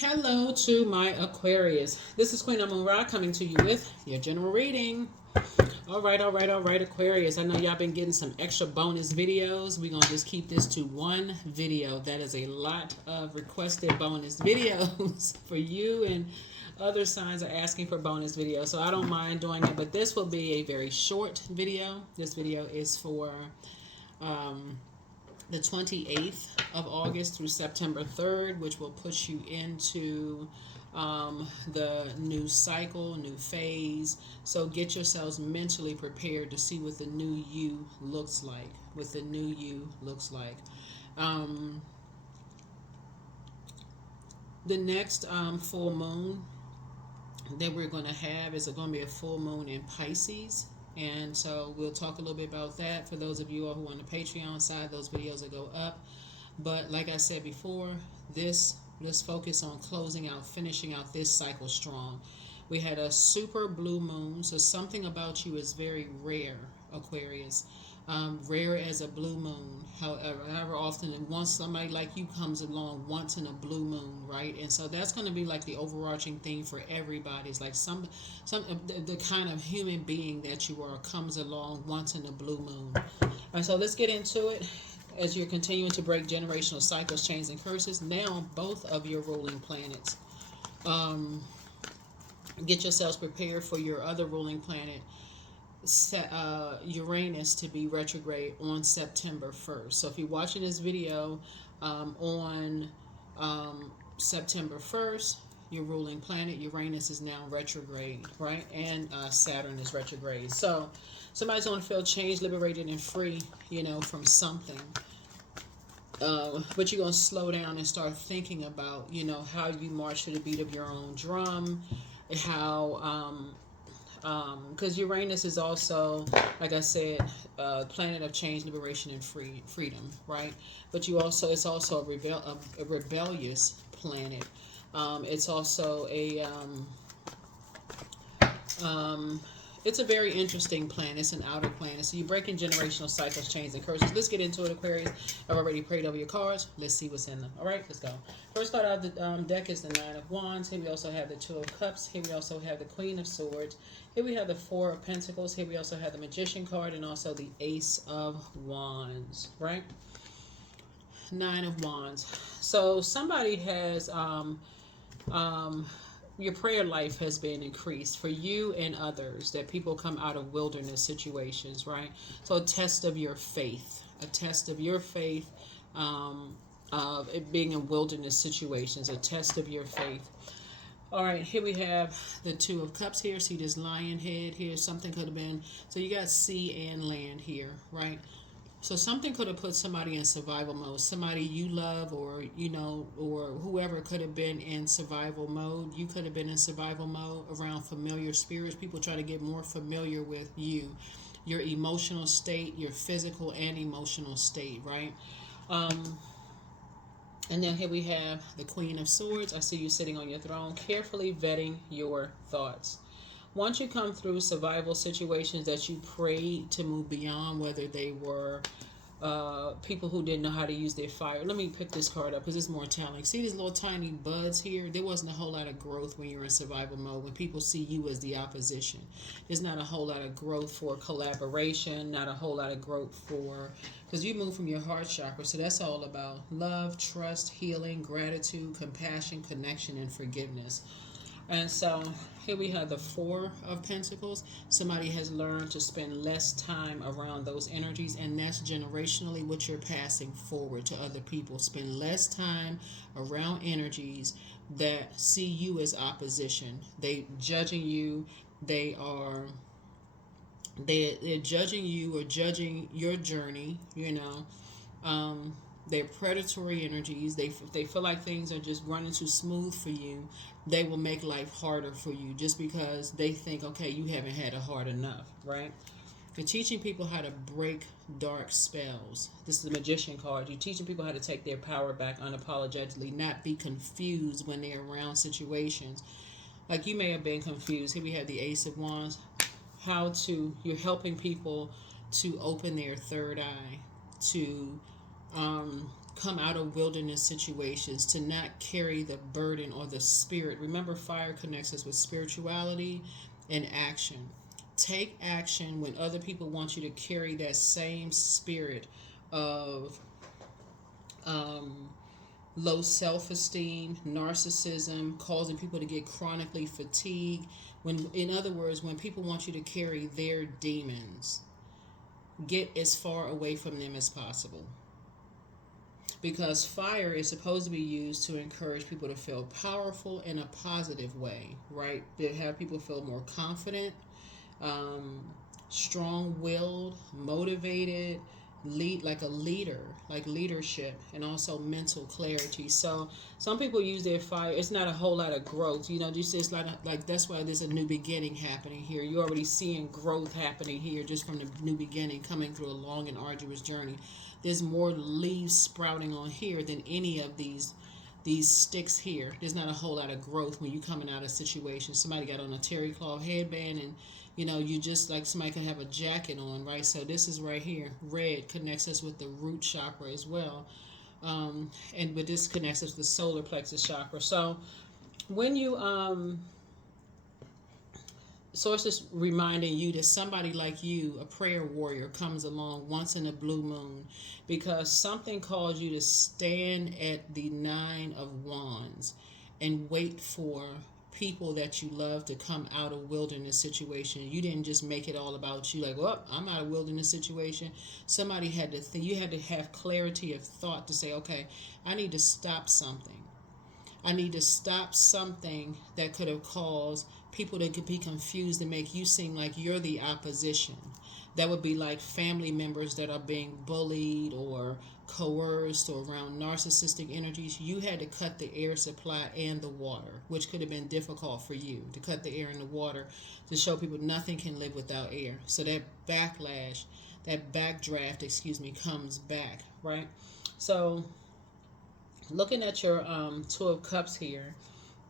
Hello to my Aquarius. This is Queen Amun Ra coming to you with your general reading. All right, Aquarius. I know y'all been getting some extra bonus videos. We're going to just keep this to one video. That is a lot of requested bonus videos for you, and other signs are asking for bonus videos. So I don't mind doing it, but this will be a very short video. This video is for the 28th of August through September 3rd, which will push you into the new cycle, new phase. So get yourselves mentally prepared to see what the new you looks like. What the new you looks like. The next full moon that we're going to have is going to be a full moon in Pisces. And so we'll talk a little bit about that for those of you all who are on the Patreon side. Those videos will go up. But like I said before, let's focus on closing out, finishing out this cycle strong. We had a super blue moon, so something about you is very rare, Aquarius. Rare as a blue moon. However often, and once somebody like you comes along once in a blue moon, right? And so that's going to be like the overarching theme for everybody. It's like some the kind of human being that you are comes along once in a blue moon. And so let's get into it. As you're continuing to break generational cycles, chains, and curses, now both of your ruling planets. Get yourselves prepared for your other ruling planet, Uranus, to be retrograde on September 1st. So if you're watching this video on September 1st, your ruling planet Uranus is now retrograde, right? And Saturn is retrograde. So somebody's going to feel changed, liberated, and free, from something. But you're going to slow down and start thinking about, how you march to the beat of your own drum, how because Uranus is also, like I said, planet of change, liberation, and freedom, right? But it's also a rebellious planet. It's also it's a very interesting planet. It's an outer planet. So you're breaking generational cycles, chains, and curses. Let's get into it, Aquarius. I've already prayed over your cards. Let's see what's in them. All right, let's go. First card out of the deck is the Nine of Wands. Here we also have the Two of Cups. Here we also have the Queen of Swords. Here we have the Four of Pentacles. Here we also have the Magician card and also the Ace of Wands, right? Nine of Wands. So somebody has your prayer life has been increased for you and others, that people come out of wilderness situations, right? So a test of your faith, of it being in wilderness situations, a test of your faith. All right, here we have the Two of Cups here. See this lion head here? Something could have been, so you got sea and land here, right? So something could have put somebody in survival mode. Somebody you love, or or whoever could have been in survival mode. You could have been in survival mode around familiar spirits. People try to get more familiar with you, your emotional state, your physical and emotional state, right? And then here we have the Queen of Swords. I see you sitting on your throne, carefully vetting your thoughts. Once you come through survival situations that you prayed to move beyond, whether they were people who didn't know how to use their fire. Let me pick this card up because it's more telling. See these little tiny buds here? There wasn't a whole lot of growth when you're in survival mode. When people see you as the opposition, there's not a whole lot of growth for collaboration, not a whole lot of growth for, because you move from your heart chakra. So that's all about love, trust, healing, gratitude, compassion, connection, and forgiveness. And so here we have the Four of Pentacles. Somebody has learned to spend less time around those energies, and that's generationally what you're passing forward to other people. Spend less time around energies that see you as opposition. They judging you. They're judging you or judging your journey, They're predatory energies. They feel like things are just running too smooth for you. They will make life harder for you just because they think, okay, you haven't had it hard enough, right? You're teaching people how to break dark spells. This is the Magician card. You're teaching people how to take their power back unapologetically, not be confused when they're around situations. Like you may have been confused. Here we have the Ace of Wands. You're helping people to open their third eye, to come out of wilderness situations, to not carry the burden or the spirit. Remember, fire connects us with spirituality and action. Take action when other people want you to carry that same spirit of low self-esteem, narcissism, causing people to get chronically fatigued. When, in other words, when people want you to carry their demons, get as far away from them as possible. Because fire is supposed to be used to encourage people to feel powerful in a positive way, right? To have people feel more confident, strong-willed, motivated, lead like a leader, like leadership, and also mental clarity. So some people use their fire. It's not a whole lot of growth, just it's like that's why there's a new beginning happening here. You're already seeing growth happening here just from the new beginning, coming through a long and arduous journey. There's more leaves sprouting on here than any of these sticks here. There's not a whole lot of growth when you're coming out of a situation. Somebody got on a terry cloth headband, and you just like somebody can have a jacket on, right? So this is right here. Red connects us with the root chakra as well. But this connects us with the solar plexus chakra. So when you so it's just reminding you that somebody like you, a prayer warrior, comes along once in a blue moon, because something calls you to stand at the 9 of Wands and wait for people that you love to come out of wilderness situation. You didn't just make it all about you, like, well, I'm out of wilderness situation. Somebody had to you had to have clarity of thought to say, okay, I need to stop something. I need to stop something that could have caused people that could be confused and make you seem like you're the opposition. That would be like family members that are being bullied or coerced or around narcissistic energies. You had to cut the air supply and the water, which could have been difficult for you to cut the air and the water to show people nothing can live without air. So that backlash, that backdraft, comes back, right? So looking at your 2 of Cups here,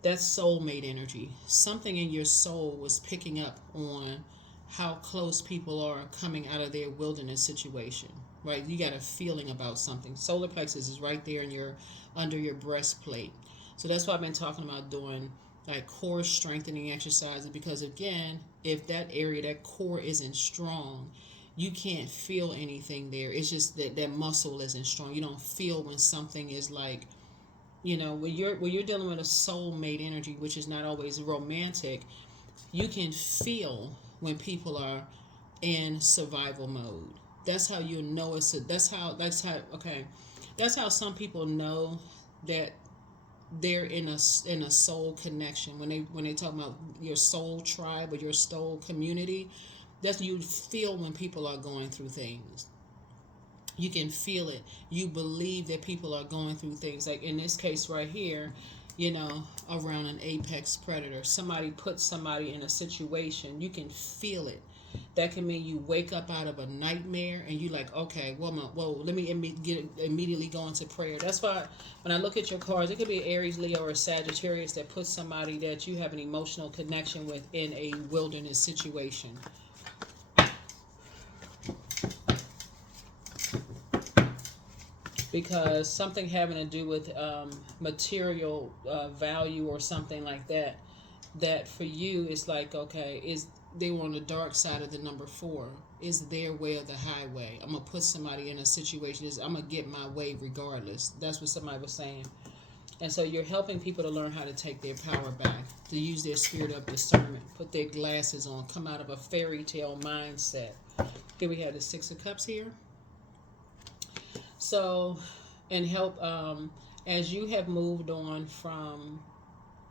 that's soulmate energy. Something in your soul was picking up on how close people are coming out of their wilderness situation, right? You got a feeling about something. Solar plexus is right there in under your breastplate. So that's why I've been talking about doing like core strengthening exercises, because again, if that area, that core isn't strong, you can't feel anything there. It's just that muscle isn't strong. You don't feel when something is like, when you're dealing with a soulmate energy, which is not always romantic, you can feel when people are in survival mode. That's how you know that's how some people know that they're in a soul connection. When they talk about your soul tribe or your soul community, that's you feel when people are going through things. You can feel it. You believe that people are going through things. Like in this case right here, around an apex predator. Somebody puts somebody in a situation. You can feel it. That can mean you wake up out of a nightmare and you like, okay, let me immediately go into prayer. That's why when I look at your cards, it could be Aries, Leo, or Sagittarius that puts somebody that you have an emotional connection with in a wilderness situation. Because something having to do with material value or something like that, that for you is like, okay, they were on the dark side of the number 4. Is their way of the highway. I'm going to put somebody in a situation, I'm going to get my way regardless. That's what somebody was saying. And so you're helping people to learn how to take their power back, to use their spirit of discernment, put their glasses on, come out of a fairy tale mindset. Here we have the 6 of Cups here. So, and help as you have moved on from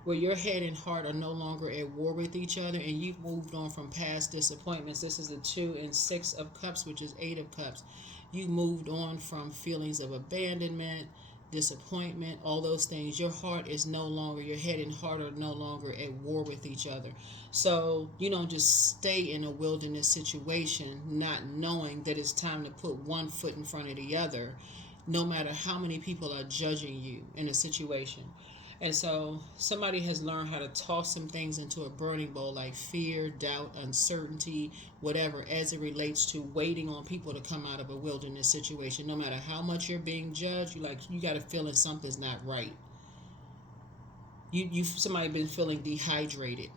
where your head and heart are no longer at war with each other, and you've moved on from past disappointments. This is the 2 and 6 of Cups, which is 8 of Cups. You've moved on from feelings of abandonment, disappointment, all those things. Your heart is no longer, your head and heart are no longer at war with each other. So you don't just stay in a wilderness situation not knowing that it's time to put one foot in front of the other, no matter how many people are judging you in a situation. And so somebody has learned how to toss some things into a burning bowl, like fear, doubt, uncertainty, whatever, as it relates to waiting on people to come out of a wilderness situation. No matter how much you're being judged, you got a feeling something's not right. Somebody been feeling dehydrated.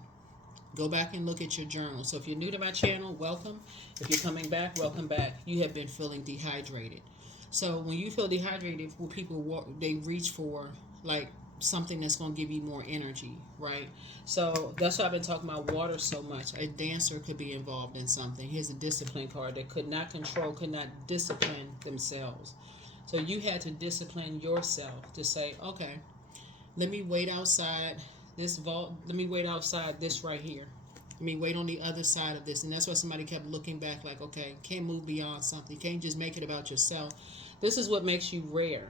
Go back and look at your journal. So if you're new to my channel, welcome. If you're coming back, welcome back. You have been feeling dehydrated. So when you feel dehydrated, when people they reach for like something that's going to give you more energy, right? So that's why I've been talking about water so much. A dancer could be involved in something. Here's a discipline card that could not control, could not discipline themselves. So you had to discipline yourself to say, okay, let me wait outside this vault. Let me wait outside this right here. Let me wait on the other side of this. And that's why somebody kept looking back like, okay, can't move beyond something. Can't just make it about yourself. This is what makes you rare.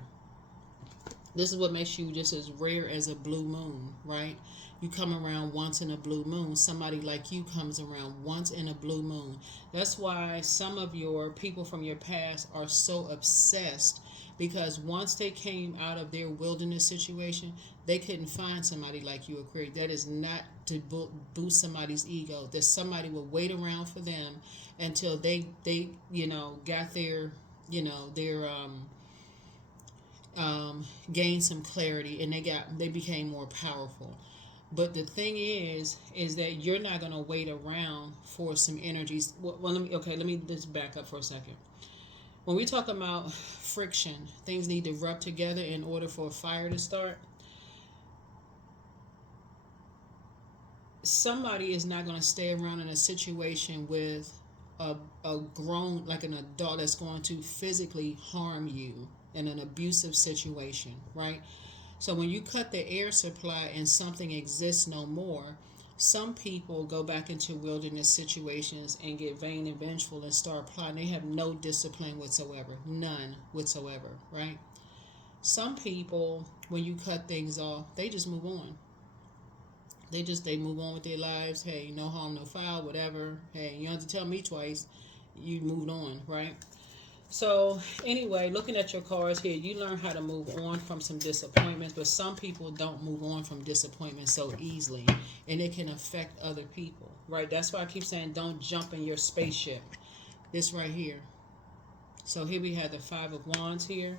This is what makes you just as rare as a blue moon, right? You come around once in a blue moon. Somebody like you comes around once in a blue moon. That's why some of your people from your past are so obsessed, because once they came out of their wilderness situation, they couldn't find somebody like you, Aquarius. That is not to boost somebody's ego. That somebody will wait around for them until they got their gained some clarity, and they became more powerful. But the thing is that you're not going to wait around for some energies. Well, let me just back up for a second. When we talk about friction, things need to rub together in order for a fire to start. Somebody is not going to stay around in a situation with a grown, like an adult, that's going to physically harm you in an abusive situation, right? So when you cut the air supply and something exists no more, some people go back into wilderness situations and get vain and vengeful and start plotting. They have no discipline whatsoever, none whatsoever, right? Some people, when you cut things off, they just move on. They move on with their lives. Hey, no harm, no foul, whatever. Hey, you don't have to tell me twice. You moved on, right? So anyway, looking at your cards here, you learn how to move on from some disappointments, but some people don't move on from disappointment so easily, and it can affect other people, right? That's why I keep saying don't jump in your spaceship. This right here. So here we have the Five of Wands here.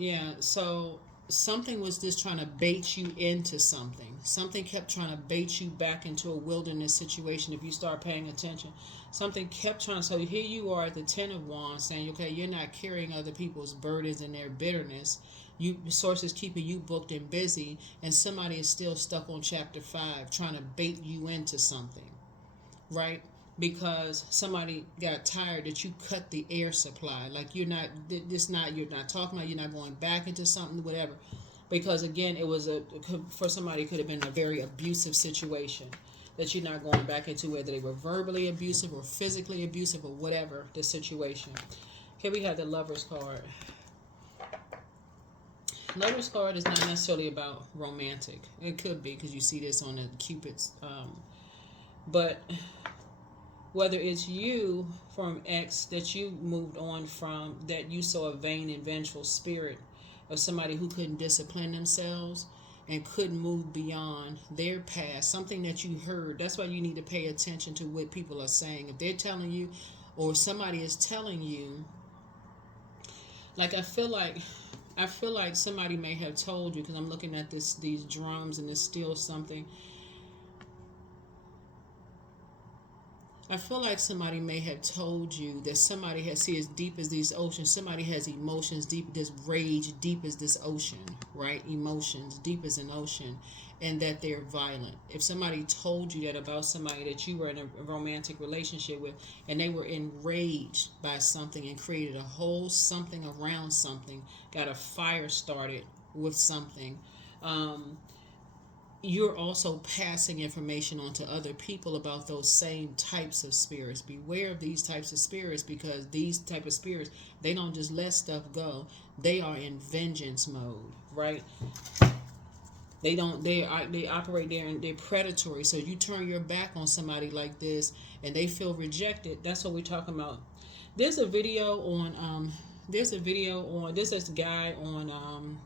Yeah, so something was just trying to bait you into something. Something kept trying to bait you back into a wilderness situation if you start paying attention. Something kept trying. So here you are at the Ten of Wands saying, okay, you're not carrying other people's burdens and their bitterness. Sources keeping you booked and busy, and somebody is still stuck on chapter 5 trying to bait you into something, right? Because somebody got tired that you cut the air supply. Like you're not talking about, you're not going back into something, whatever. Because again, it was for somebody, it could have been a very abusive situation that you're not going back into, whether they were verbally abusive or physically abusive or whatever the situation. Here we have the Lover's card. Lover's card is not necessarily about romantic. It could be, because you see this on the Cupid's, but whether it's you from ex that you moved on from, that you saw a vain and vengeful spirit of somebody who couldn't discipline themselves and couldn't move beyond their past, something that you heard. That's why you need to pay attention to what people are saying. If they're telling you, or somebody is telling you, like I feel like somebody may have told you, because I'm looking at these drums and this steel something. I feel like somebody may have told you that somebody has, see, as deep as these oceans, somebody has emotions deep, this rage deep as this ocean, right? Emotions deep as an ocean, and that they're violent. If somebody told you that about somebody that you were in a romantic relationship with, and they were enraged by something and created a whole something around something, got a fire started with something, you're also passing information on to other people about those same types of spirits. Beware of these types of spirits, because these type of spirits, they don't just let stuff go. They are in vengeance mode, right? They operate there, and they're predatory. So you turn your back on somebody like this and they feel rejected. That's what we're talking about. There's a video on there's this guy on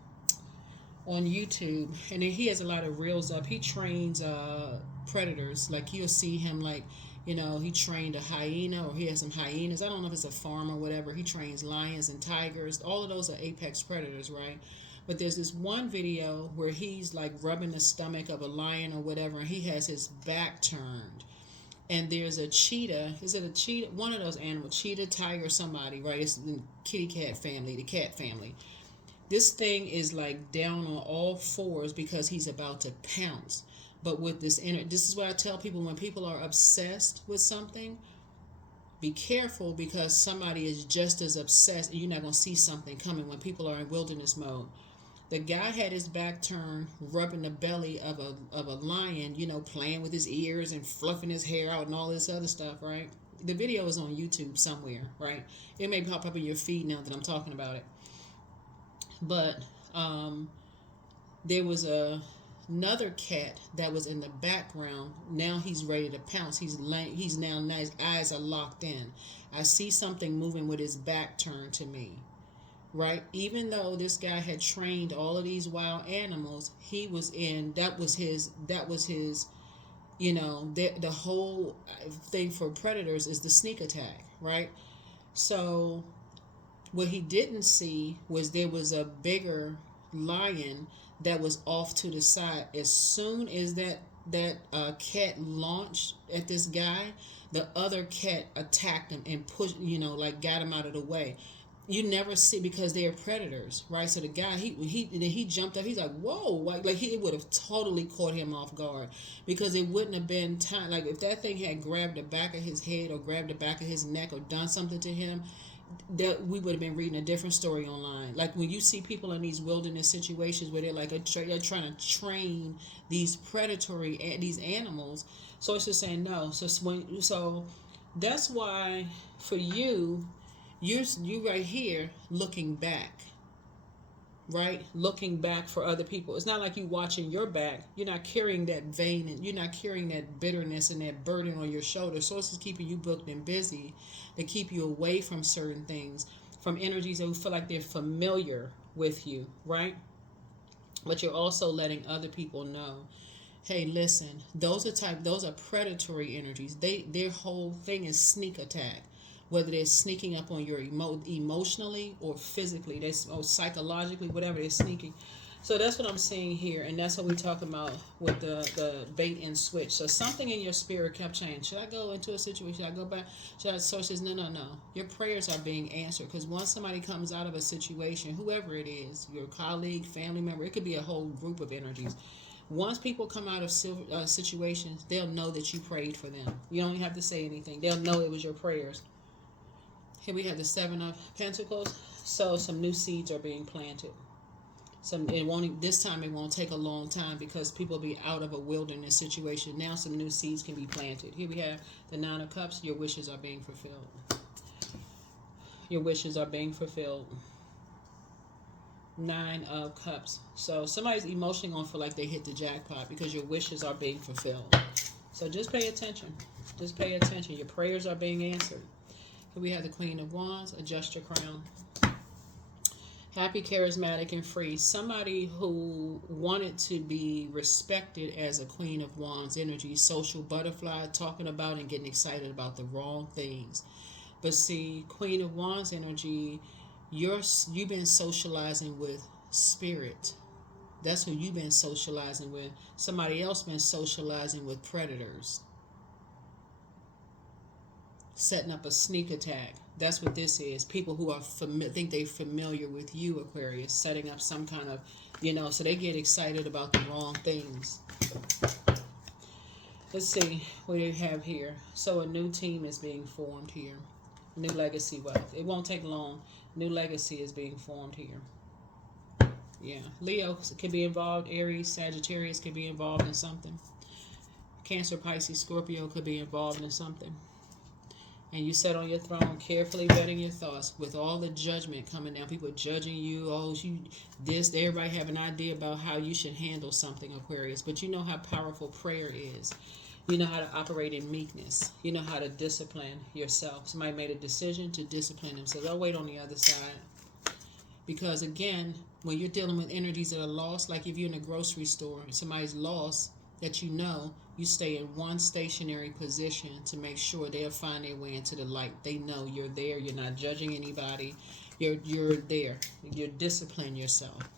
YouTube, and then he has a lot of reels up. He trains predators. Like you'll see him, like, you know, he trained a hyena, or he has some hyenas. I don't know if it's a farm or whatever. He trains lions and tigers. All of those are apex predators, right? But there's this one video where he's like rubbing the stomach of a lion or whatever, and he has his back turned. And there's a cheetah. Is it a cheetah? One of those animals, cheetah, tiger, somebody, right? It's the kitty cat family, the cat family. This thing is like down on all fours because he's about to pounce. But with this this is why I tell people, when people are obsessed with something, be careful, because somebody is just as obsessed, and you're not going to see something coming when people are in wilderness mode. The guy had his back turned, rubbing the belly of a lion, you know, playing with his ears and fluffing his hair out and all this other stuff, right? The video is on YouTube somewhere, right? It may pop up in your feed now that I'm talking about it. But there was another cat that was in the background. Now he's ready to pounce. He's now his eyes are locked in. I see something moving with his back turned to me. Right? Even though this guy had trained all of these wild animals, he was in, that was his, you know, the whole thing for predators is the sneak attack, right? So what he didn't see was there was a bigger lion that was off to the side. As soon as that cat launched at this guy, the other cat attacked him and pushed, you know, like got him out of the way. You never see, because they're predators, right? So the guy, he jumped up. He's like, whoa, like it would have totally caught him off guard, because it wouldn't have been time. Like if that thing had grabbed the back of his head or grabbed the back of his neck or done something to him, that we would have been reading a different story online. Like when you see people in these wilderness situations where they're like they're trying to train these these animals, so it's just saying no. So that's why for you. You right here looking back, right? Looking back for other people. It's not like you watching your back. You're not carrying that vein, and you're not carrying that bitterness and that burden on your shoulder. So it's just keeping you booked and busy to keep you away from certain things, from energies that feel like they're familiar with you, right? But you're also letting other people know, hey, listen, those are predatory energies. Their whole thing is sneak attack. Whether they're sneaking up on your emotionally or physically, or psychologically, whatever, they're sneaking. So that's what I'm seeing here, and that's what we talk about with the bait and switch. So something in your spirit kept saying, should I go into a situation? Should I go back? So it says, no. Your prayers are being answered, because once somebody comes out of a situation, whoever it is, your colleague, family member, it could be a whole group of energies. Once people come out of situations, they'll know that you prayed for them. You don't even have to say anything. They'll know it was your prayers. Here we have the Seven of Pentacles. So some new seeds are being planted. This time it won't take a long time, because people will be out of a wilderness situation. Now some new seeds can be planted. Here we have the Nine of Cups. Your wishes are being fulfilled. Your wishes are being fulfilled. Nine of Cups. So somebody's emotionally going to feel like they hit the jackpot, because your wishes are being fulfilled. So just pay attention. Just pay attention. Your prayers are being answered. Here we have the Queen of Wands. Adjust your crown. Happy, charismatic, and free. Somebody who wanted to be respected as a Queen of Wands energy. Social butterfly, talking about and getting excited about the wrong things. But see, Queen of Wands energy, you've been socializing with spirit. That's who you've been socializing with. Somebody else been socializing with predators. Setting up a sneak attack. That's what this is. People who are think they're familiar with you, Aquarius, setting up some kind of, so they get excited about the wrong things. Let's see what we have here. So a new team is being formed here. New legacy wealth. It won't take long. New legacy is being formed here. Yeah. Leo could be involved. Aries, Sagittarius could be involved in something. Cancer, Pisces, Scorpio could be involved in something. And you sit on your throne, carefully vetting your thoughts, with all the judgment coming down. People judging you. Oh, everybody have an idea about how you should handle something, Aquarius. But you know how powerful prayer is. You know how to operate in meekness. You know how to discipline yourself. Somebody made a decision to discipline themselves. I'll wait on the other side. Because again, when you're dealing with energies that are lost, like if you're in a grocery store and somebody's lost that you stay in one stationary position to make sure they'll find their way into the light. They know you're there. You're not judging anybody. You're there. You discipline yourself.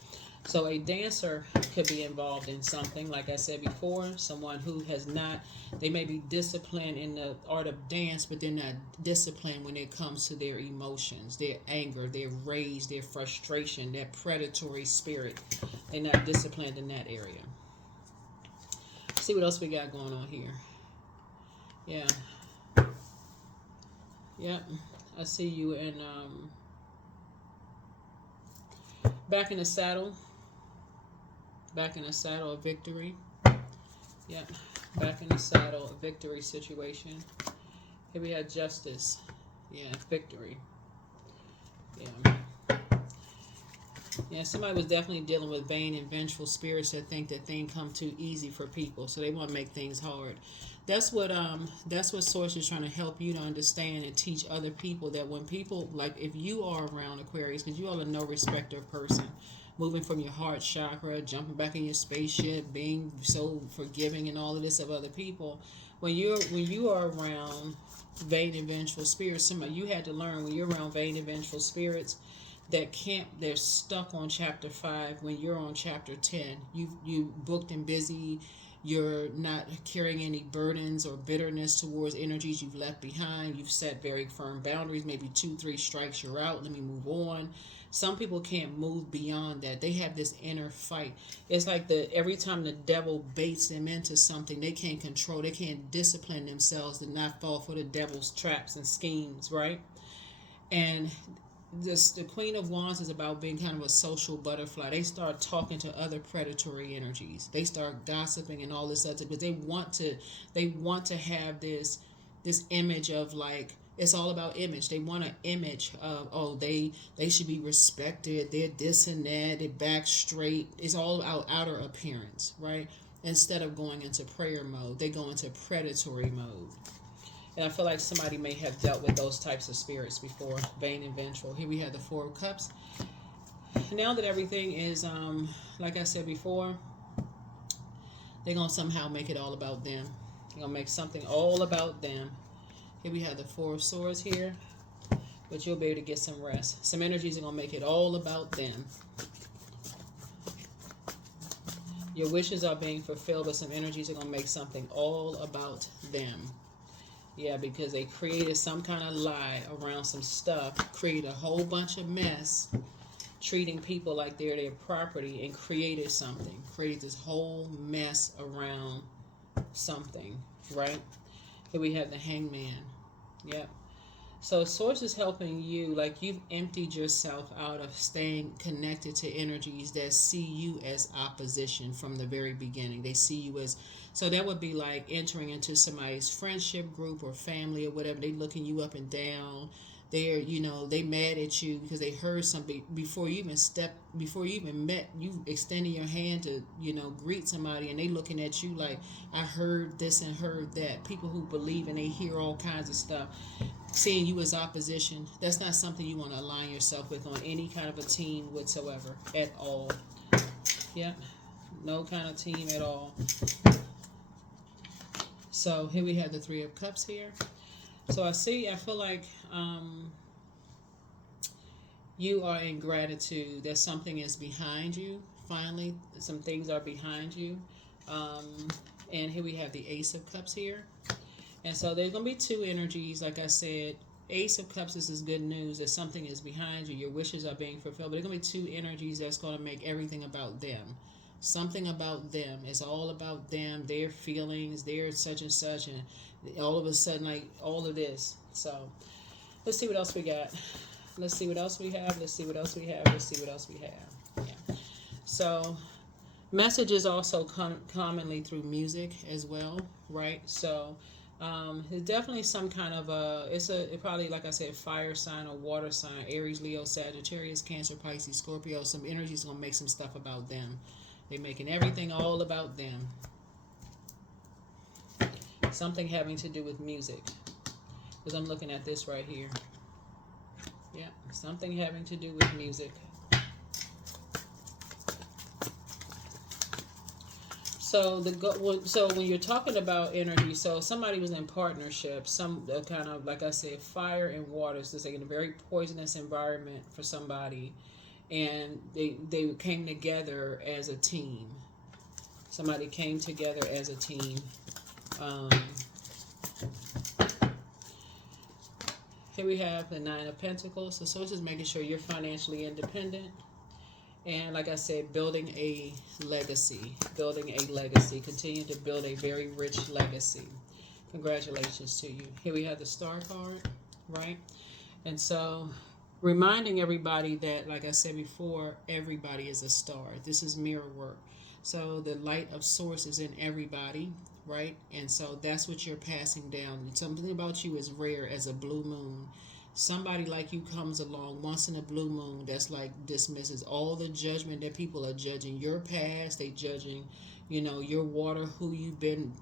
So a dancer could be involved in something, like I said before, someone who has not, they may be disciplined in the art of dance, but they're not disciplined when it comes to their emotions, their anger, their rage, their frustration, their predatory spirit. They're not disciplined in that area. See what else we got going on here. Yeah. Yep. I see you in back in the saddle. Back in the saddle of victory. Yep. Back in the saddle of victory situation. Here we had justice. Yeah, victory. Yeah. Yeah, somebody was definitely dealing with vain and vengeful spirits that think that things come too easy for people, so they want to make things hard. That's what Source is trying to help you to understand and teach other people, that when people, like if you are around Aquarius, because you are a no respecter of person, moving from your heart chakra, jumping back in your spaceship, being so forgiving and all of this of other people, when you are around vain and vengeful spirits, somebody, you had to learn, when you're around vain and vengeful spirits, they're stuck on chapter 5 when you're on chapter 10. You booked and busy. You're not carrying any burdens or bitterness towards energies you've left behind. You've set very firm boundaries. Maybe 2-3 strikes, you're out. Let me move on. Some people can't move beyond that. They have this inner fight. It's like every time the devil baits them into something, they can't control. They can't discipline themselves to not fall for the devil's traps and schemes, right? And the Queen of Wands is about being kind of a social butterfly. They start talking to other predatory energies. They start gossiping and all this other, but they want to have this image of, like, it's all about image. They want an image of, oh, they should be respected. They're this and that. They're back straight. It's all about outer appearance, right? Instead of going into prayer mode, they go into predatory mode. And I feel like somebody may have dealt with those types of spirits before, vain and vengeful. Here we have the Four of Cups. Now that everything is, like I said before, they're going to somehow make it all about them. They're going to make something all about them. Here we have the Four of Swords here, but you'll be able to get some rest. Some energies are going to make it all about them. Your wishes are being fulfilled, but some energies are going to make something all about them. Yeah, because they created some kind of lie around some stuff, created a whole bunch of mess, treating people like they're their property, and created this whole mess around something, right? Here we have the Hangman. Yep. So Source is helping you, like you've emptied yourself out of staying connected to energies that see you as opposition from the very beginning. They see you as, so that would be like entering into somebody's friendship group or family or whatever. They looking you up and down. They're, they mad at you because they heard something before you even met, you extending your hand to, greet somebody, and they looking at you like, I heard this and heard that. People who believe and they hear all kinds of stuff, seeing you as opposition. That's not something you want to align yourself with on any kind of a team whatsoever at all. Yep. No kind of team at all. So here we have the Three of Cups here. So I feel like you are in gratitude that something is behind you. Finally, some things are behind you. And here we have the Ace of Cups here. And so there's going to be two energies. Like I said, Ace of Cups is good news that something is behind you. Your wishes are being fulfilled. But there's going to be two energies that's going to make everything about them. Something about them. It's all about them, their feelings, their such and such. And all of a sudden, like all of this. So let's see what else we got. Let's see what else we have. Let's see what else we have. Let's see what else we have. Yeah. So messages also come commonly through music as well, right? So there's definitely some kind of it probably, like I said, fire sign or water sign, Aries, Leo, Sagittarius, Cancer, Pisces, Scorpio. Some energy's going to make some stuff about them. They're making everything all about them. Something having to do with music. Because I'm looking at this right here. Yeah, something having to do with music. So when you're talking about energy, so somebody was in partnership, some kind of, like I said, fire and water. So it's like in a very poisonous environment for somebody, and they came together as a team. Somebody came together as a team. Here we have the Nine of Pentacles. So this is making sure you're financially independent. And like I said, building a legacy. Building a legacy. Continue to build a very rich legacy. Congratulations to you. Here we have the Star card, right? And so reminding everybody that, like I said before, everybody is a star. This is mirror work. So the light of source is in everybody, right? And so that's what you're passing down. Something about you is rare as a blue moon. Somebody like you comes along once in a blue moon that's like dismisses all the judgment that people are judging your past. They judging, your water, who you've been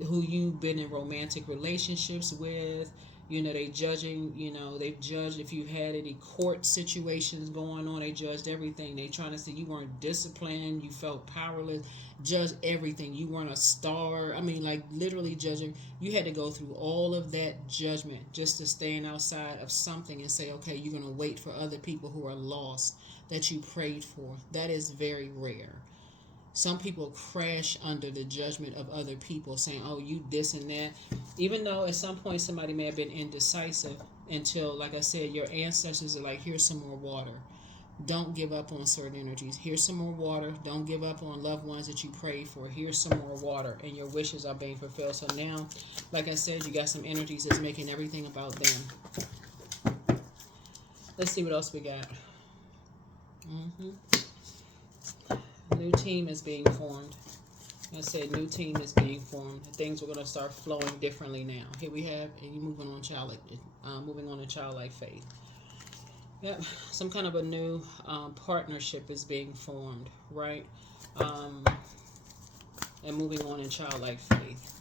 in romantic relationships with. They judging, they've judged if you had any court situations going on. They judged everything. They trying to say you weren't disciplined, you felt powerless, judged everything. You weren't a star. I mean, like literally judging. You had to go through all of that judgment just to stand outside of something and say, okay, you're going to wait for other people who are lost that you prayed for. That is very rare. Some people crash under the judgment of other people saying, oh, you this and that. Even though at some point somebody may have been indecisive until, like I said, your ancestors are like, here's some more water. Don't give up on certain energies. Here's some more water. Don't give up on loved ones that you prayed for. Here's some more water. And your wishes are being fulfilled. So now, like I said, you got some energies that's making everything about them. Let's see what else we got. New team is being formed. I said new team is being formed. Things are going to start flowing differently now. Here we have, and you moving on to childlike faith. Yep, some kind of a new partnership is being formed, right? And moving on in childlike faith,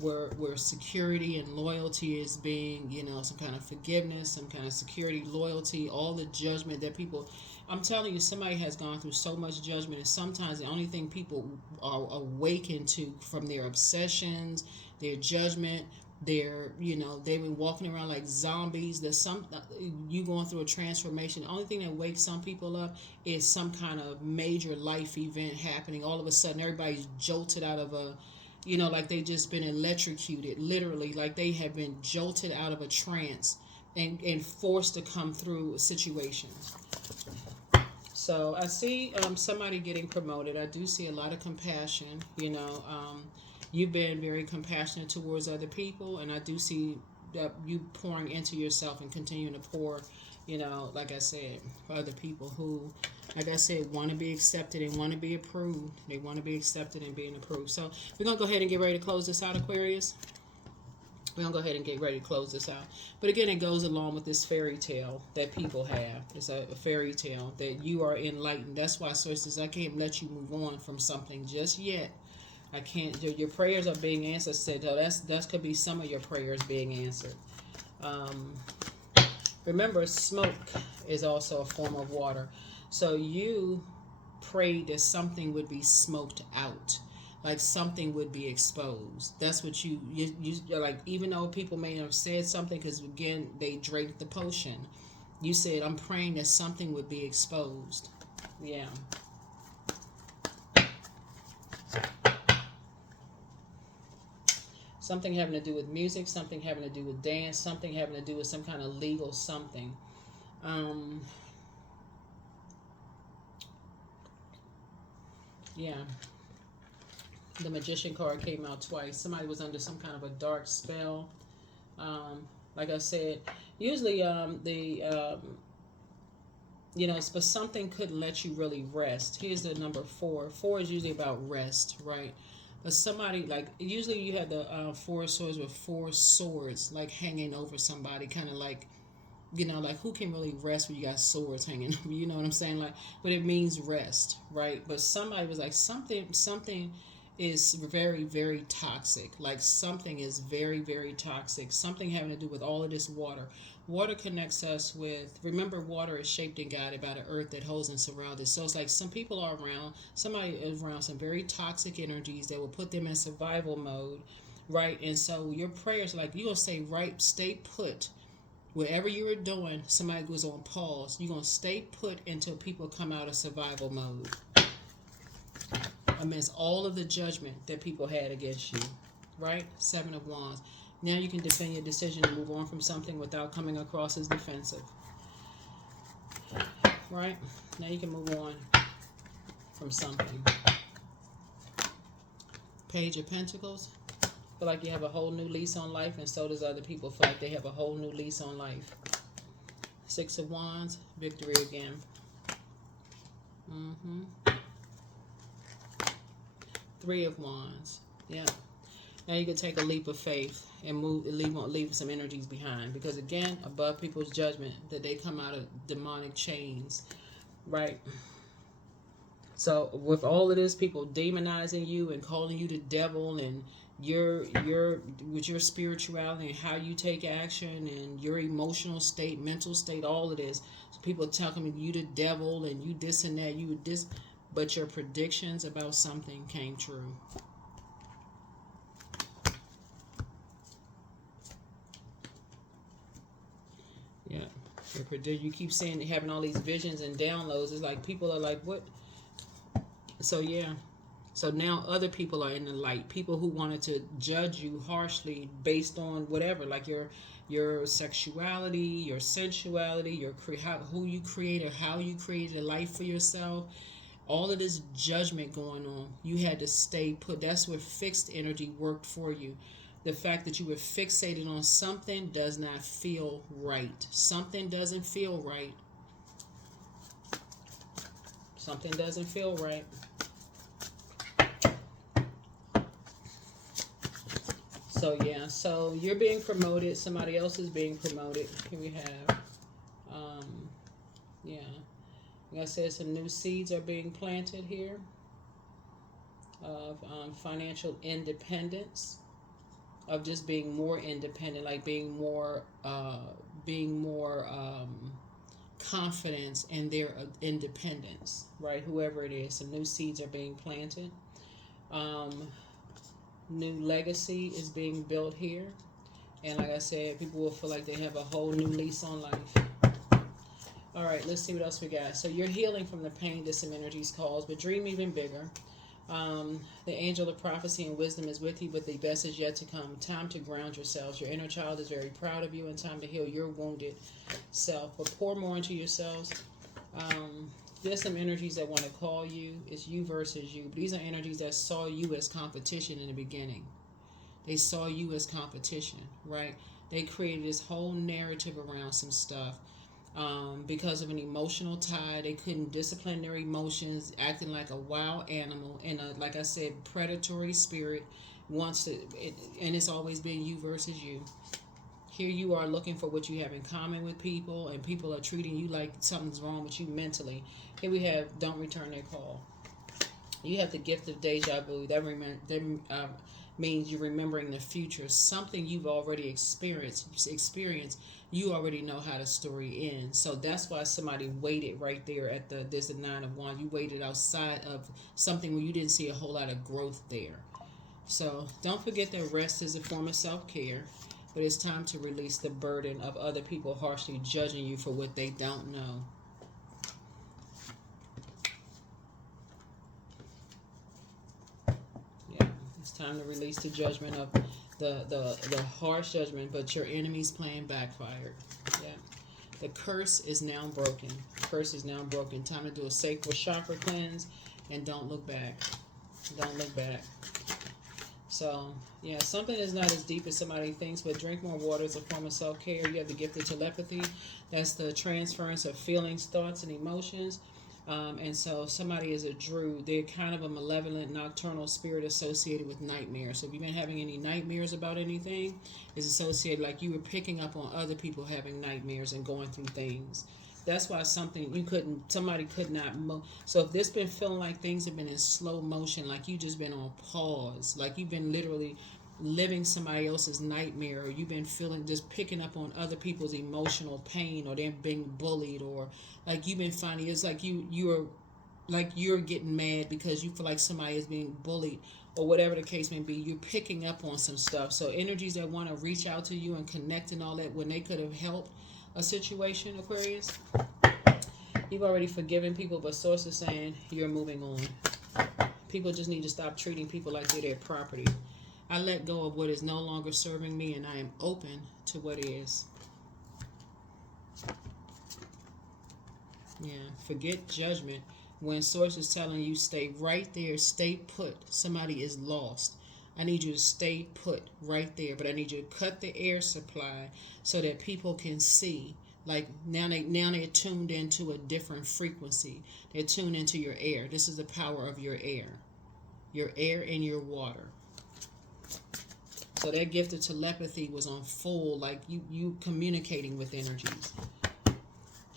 where security and loyalty is being, some kind of forgiveness, some kind of security, loyalty, all the judgment that people. I'm telling you, somebody has gone through so much judgment, and sometimes the only thing people are awakened to from their obsessions, their judgment, their, they've been walking around like zombies. There's you going through a transformation. The only thing that wakes some people up is some kind of major life event happening. All of a sudden, everybody's jolted out of a, like they just been electrocuted, literally, like they have been jolted out of a trance and forced to come through situations. So I see somebody getting promoted. I do see a lot of compassion. You've been very compassionate towards other people, and I do see that you pouring into yourself and continuing to pour, like I said, for other people who, like I said, want to be accepted and want to be approved. They want to be accepted and being approved. So we're going to go ahead and get ready to close this out, Aquarius. We're going to go ahead and get ready to close this out. But again, it goes along with this fairy tale that people have. It's a fairy tale that you are enlightened. That's why, sources, I can't let you move on from something just yet. I can't. Your prayers are being answered. Said, oh, that could be some of your prayers being answered. Remember, smoke is also a form of water. So you prayed that something would be smoked out. Like something would be exposed. That's what you're like, even though people may have said something, because again, they drank the potion. You said, I'm praying that something would be exposed. Yeah. Something having to do with music, something having to do with dance, something having to do with some kind of legal something. Yeah. The Magician card came out twice. Somebody was under some kind of a dark spell. Like I said, usually but something couldn't let you really rest. Here's the number 4. 4 is usually about rest, right? But somebody, like, usually you have the 4 swords with 4 swords, like, hanging over somebody, kind of like, like, who can really rest when you got swords hanging over, you know what I'm saying? Like, but it means rest, right? But somebody was like, something is very, very toxic. Like something is very, very toxic. Something having to do with all of this water. Water connects us with, remember, water is shaped and guided by the earth that holds and surrounds it. So it's like some people are around, somebody is around some very toxic energies that will put them in survival mode, right? And so your prayers, like you're going to say, right, stay put. Whatever you're doing, somebody goes on pause. You're going to stay put until people come out of survival mode amidst all of the judgment that people had against you, right? Seven of Wands. Now you can defend your decision to move on from something without coming across as defensive, right? Now you can move on from something. Page of Pentacles. Feel like you have a whole new lease on life, and so does other people feel like they have a whole new lease on life. Six of Wands. Victory again. Three of Wands. Yeah. Now you can take a leap of faith and leave some energies behind. Because again, above people's judgment, that they come out of demonic chains. Right? So with all of this, people demonizing you and calling you the devil, and with your spirituality and how you take action and your emotional state, mental state, all of this. So people telling you the devil and you this and that, you this, but your predictions about something came true. Yeah. You keep saying having all these visions and downloads. It's like people are like, what? So yeah. So now other people are in the light. People who wanted to judge you harshly based on whatever, like your sexuality, your sensuality, who you created, how you created a life for yourself. All of this judgment going on. You had to stay put. That's where fixed energy worked for you. The fact that you were fixated on something does not feel right. Something doesn't feel right. Something doesn't feel right. So yeah, so you're being promoted. Somebody else is being promoted. Here we have, yeah. Like I said, some new seeds are being planted here of financial independence, of just being more independent, like being more confidence in their independence, right? Whoever it is, some new seeds are being planted. New legacy is being built here. And like I said, people will feel like they have a whole new lease on life. All right, let's see what else we got. So you're healing from the pain that some energies cause, but dream even bigger. The angel of prophecy and wisdom is with you, but the best is yet to come. Time to ground yourselves. Your inner child is very proud of you, and time to heal your wounded self. But pour more into yourselves. There's some energies that want to call you. It's you versus you. These are energies that saw you as competition in the beginning. They saw you as competition, right? They created this whole narrative around some stuff. Because of an emotional tie, they couldn't discipline their emotions, acting like a wild animal in a, like I said, predatory spirit. And it's always been you versus you. Here you are looking for what you have in common with people, and people are treating you like something's wrong with you mentally. Here we have, don't return their call. You have the gift of deja vu. That means you're remembering the future. Something you've already experienced. You already know how the story ends. So that's why somebody waited right there at there's the Nine of Wands. You waited outside of something where you didn't see a whole lot of growth there. So don't forget that rest is a form of self-care. But it's time to release the burden of other people harshly judging you for what they don't know. Yeah, it's time to release the judgment of the harsh judgment, but your enemy's plan backfired. Yeah. The curse is now broken. The curse is now broken. Time to do a sacral chakra cleanse, and don't look back. Don't look back. So, yeah, something is not as deep as somebody thinks, but drink more water is a form of self-care. You have the gift of telepathy. That's the transference of feelings, thoughts, and emotions. And so somebody is a Drew. They're kind of a malevolent, nocturnal spirit associated with nightmares. So if you've been having any nightmares about anything, it's associated like you were picking up on other people having nightmares and going through things. That's why somebody could not move. So if this been feeling like things have been in slow motion, like you just been on pause, like you've been literally living somebody else's nightmare, or you've been feeling, just picking up on other people's emotional pain, or they're being bullied, or like you've been finding, it's like you're getting mad because you feel like somebody is being bullied, or whatever the case may be. You're picking up on some stuff. So energies that want to reach out to you and connect and all that, when they could have helped a situation, Aquarius, you've already forgiven people, but source is saying you're moving on. People just need to stop treating people like they're their property. I let go of what is no longer serving me, and I am open to what is. Yeah, forget judgment. When source is telling you stay right there, stay put, somebody is lost. I need you to stay put right there, but I need you to cut the air supply so that people can see. Like now they're tuned into a different frequency. They're tuned into your air. This is the power of your air and your water. So that gift of telepathy was on full, like you communicating with energies,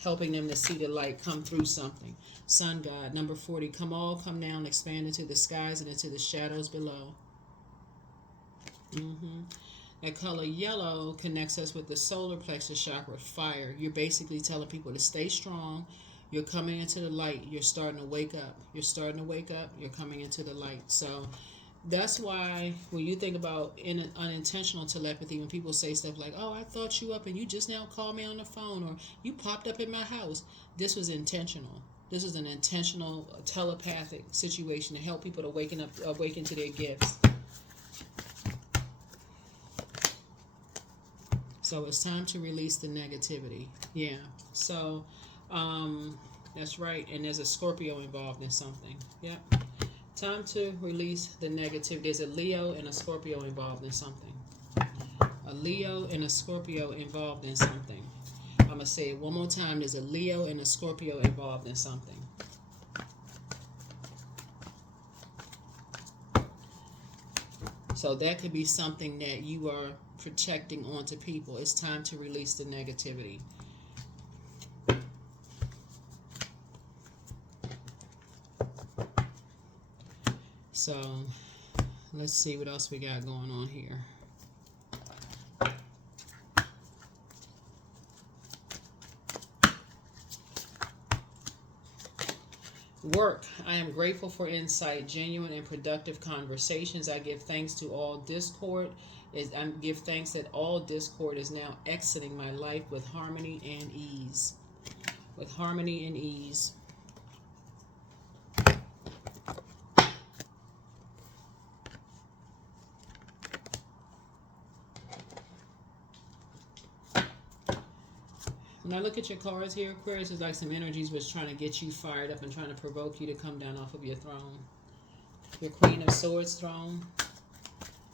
helping them to see the light come through something. Sun God, number 40, come down, expand into the skies and into the shadows below. That color yellow connects us with the solar plexus chakra, fire. You're basically telling people to stay strong. You're coming into the light. You're starting to wake up. You're starting to wake up. You're coming into the light. So that's why when you think about unintentional telepathy, when people say stuff like, oh, I thought you up and you just now called me on the phone, or you popped up in my house, this was intentional. This is an intentional telepathic situation to help people to awaken to their gifts. So it's time to release the negativity. Yeah. So that's right. And there's a Scorpio involved in something. Yep. Time to release the negativity. There's a Leo and a Scorpio involved in something. A Leo and a Scorpio involved in something. I'm going to say it one more time. There's a Leo and a Scorpio involved in something. So that could be something that you are projecting onto people. It's time to release the negativity. So let's see what else we got going on here. Work. I am grateful for insight, genuine and productive conversations. I give thanks to all discord. I give thanks that all discord is now exiting my life with harmony and ease. With harmony and ease. When I look at your cards here, Aquarius, it's like some energies was trying to get you fired up and trying to provoke you to come down off of your throne. Your Queen of Swords throne.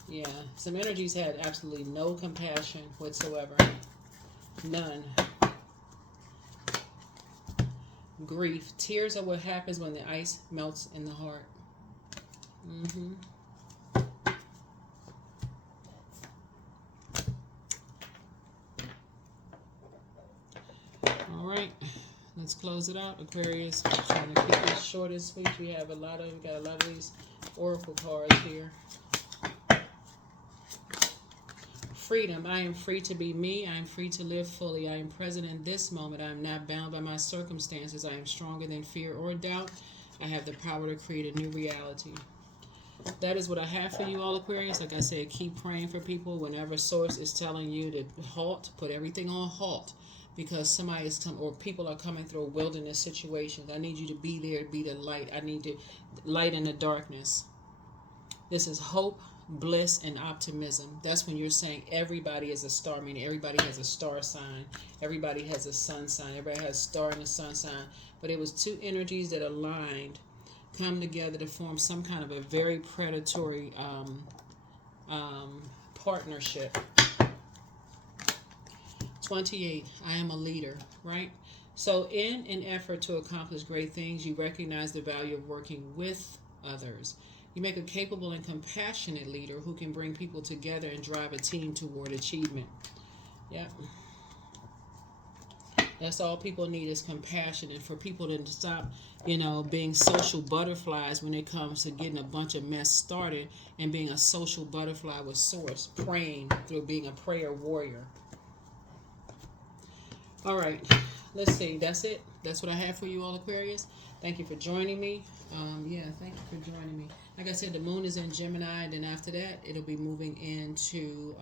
Yeah, some energies had absolutely no compassion whatsoever. None. Grief. Tears are what happens when the ice melts in the heart. All right, let's close it out, Aquarius. I'm trying to keep it short and sweet. We got a lot of these oracle cards here. Freedom. I am free to be me. I am free to live fully. I am present in this moment. I am not bound by my circumstances. I am stronger than fear or doubt. I have the power to create a new reality. That is what I have for you all, Aquarius. Like I said, keep praying for people. Whenever source is telling you to halt, put everything on halt, because somebody is coming, or people are coming through wilderness situations. I need you to be there, be the light. I need to light in the darkness. This is hope, bliss, and optimism. That's when you're saying everybody is a star, meaning everybody has a star sign. Everybody has a sun sign. Everybody has a star and a sun sign. But it was two energies that aligned, come together to form some kind of a very predatory partnership. 28, I am a leader, right? So in an effort to accomplish great things, you recognize the value of working with others. You make a capable and compassionate leader who can bring people together and drive a team toward achievement. Yep. That's all people need is compassion, and for people to stop, being social butterflies when it comes to getting a bunch of mess started and being a social butterfly with source, praying through being a prayer warrior. All right, let's see. That's it. That's what I have for you all, Aquarius. Thank you for joining me. Thank you for joining me. Like I said, the moon is in Gemini, and then after that, it'll be moving into,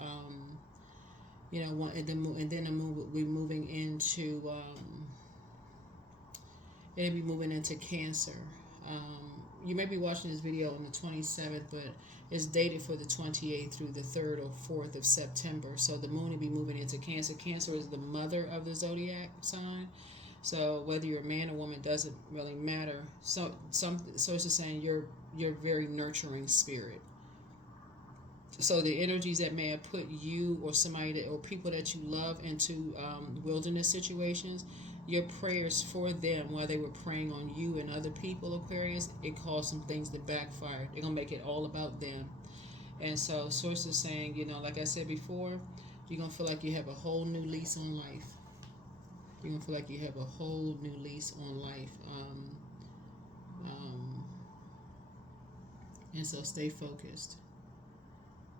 and then the moon will be moving into, it'll be moving into Cancer. You may be watching this video on the 27th, but it's dated for the 28th through the 3rd or 4th of September. So the moon will be moving into Cancer. Cancer is the mother of the Zodiac sign. So whether you're a man or woman doesn't really matter. So some sources saying you're very nurturing spirit. So the energies that may have put you or somebody or people that you love into wilderness situations, your prayers for them while they were praying on you and other people, Aquarius, it caused some things to backfire. They're going to make it all about them. And so sources saying, like I said before, you're going to feel like you have a whole new lease on life. You're going to feel like you have a whole new lease on life. And so stay focused.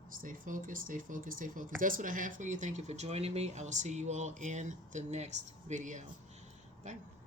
Stay focused, stay focused, stay focused. That's what I have for you. Thank you for joining me. I will see you all in the next video. Bye.